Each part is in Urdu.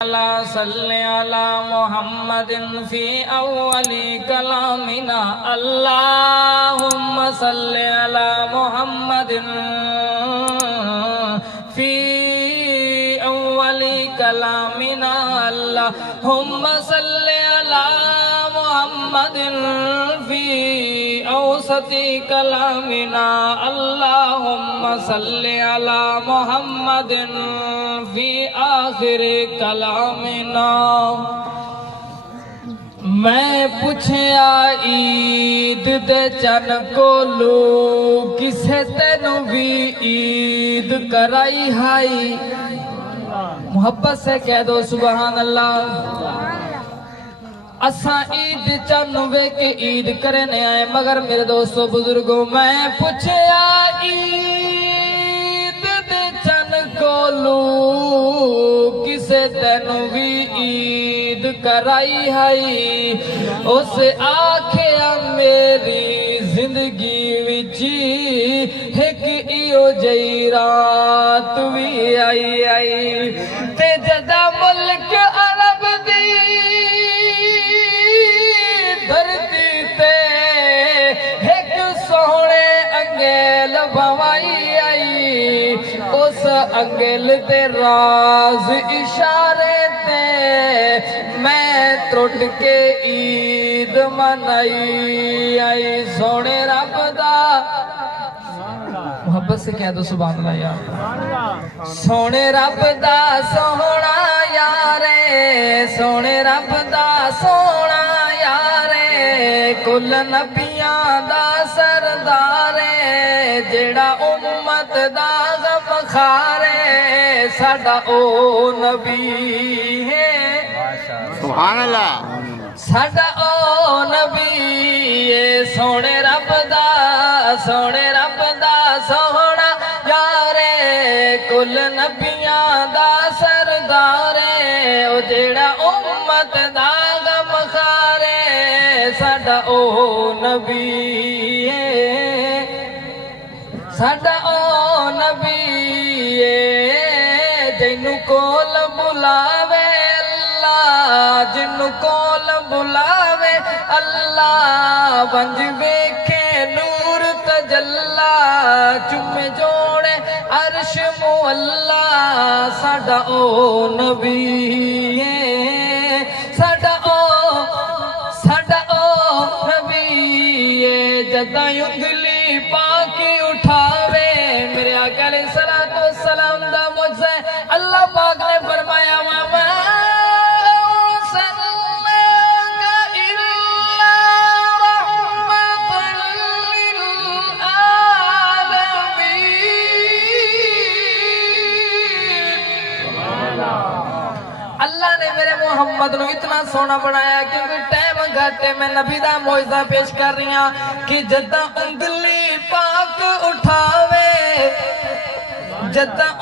لا صل على محمد في أول كلامنا اللهم صل على محمد في أول كلامنا اللهم صل على محمد في أوسط كلامنا اللهم صل على محمد في آخر کلامنا میں پوچھیا عید دے چن کولو کسے تینو بھی عید کرائی ہائی محبت سے کہہ دو سبحان اللہ اساں عید چنوے کے عید کرنے آئے مگر میرے دوستو بزرگوں میں پوچھیا عید دے چن کولو کسے تینو بھی عید کرائی ہائی اس آکھیا میری زندگی وچی ایک ایو جئی رات بھی آئی تے جدا ملک عرب دی دھرتی تے ایک سونے انگیل بوائی آئی اس انگل دے راز اشارے تے میں ترٹ کے عید منائی آئی سونے رب دا محبت سے کہہ دو سبحان اللہ یار سونے رب دا سونا یارے سونے رب دا سونا یارے کل نبیاں دا سردارے جیڑا امت دا غم خارے ساڈا او نبی ہے سبحان اللہ ساڈا او نبی ہے سونے رب دا سونا یارے کل نبیاں دا سردارے او جیڑا امت دا غم خارے ساڈا او نبی ہے ساڈا او نبی ہے جنوں کول بلاوے اللہ جنوں کول بلاوے اللہ ونج ویکھے نور تجلا چم جوڑے عرش مولا ساڈا او نبی ہے ساڈا او نبی ہے جداں انگلی پاکی اٹھاوے میرے آقا علیہ الصلوۃ والسلام دا مجھ سے اللہ پاک نے فرمایا ماما اللہ نے میرے محمد نو اتنا سونا بنایا کیونکہ ٹائم گھاٹے میں نبی دا معجزہ پیش کر رہی ہاں کہ جداں انگلی پاک اٹھاوے جداں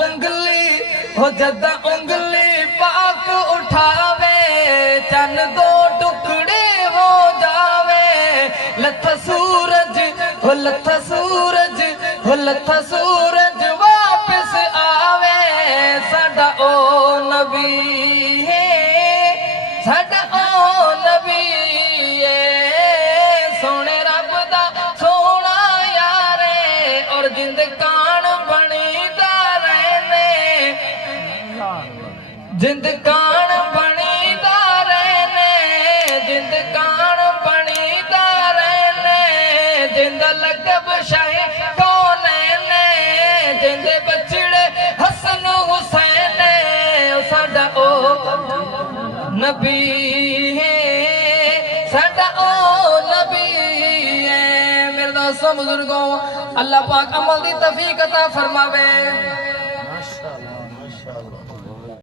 انگلی پاک اٹھاوے چن دو ٹکڑے ہو جاوے لتھا سورج واپس آوے ساڈا او نبی ساڈا او نبی سونے رب دا سونا یارے اور جند کان بنی دا رہنے جند کان بنی دا رہنے جند کان بنی دا رہنے جند لقب شاہ کونین جند بچڑے حسن حسین ساڈا او نبی ہے ساڈا او نبی ہے میرے دوستوں بزرگوں اللہ پاک عمل دی توفیق عطا فرماوے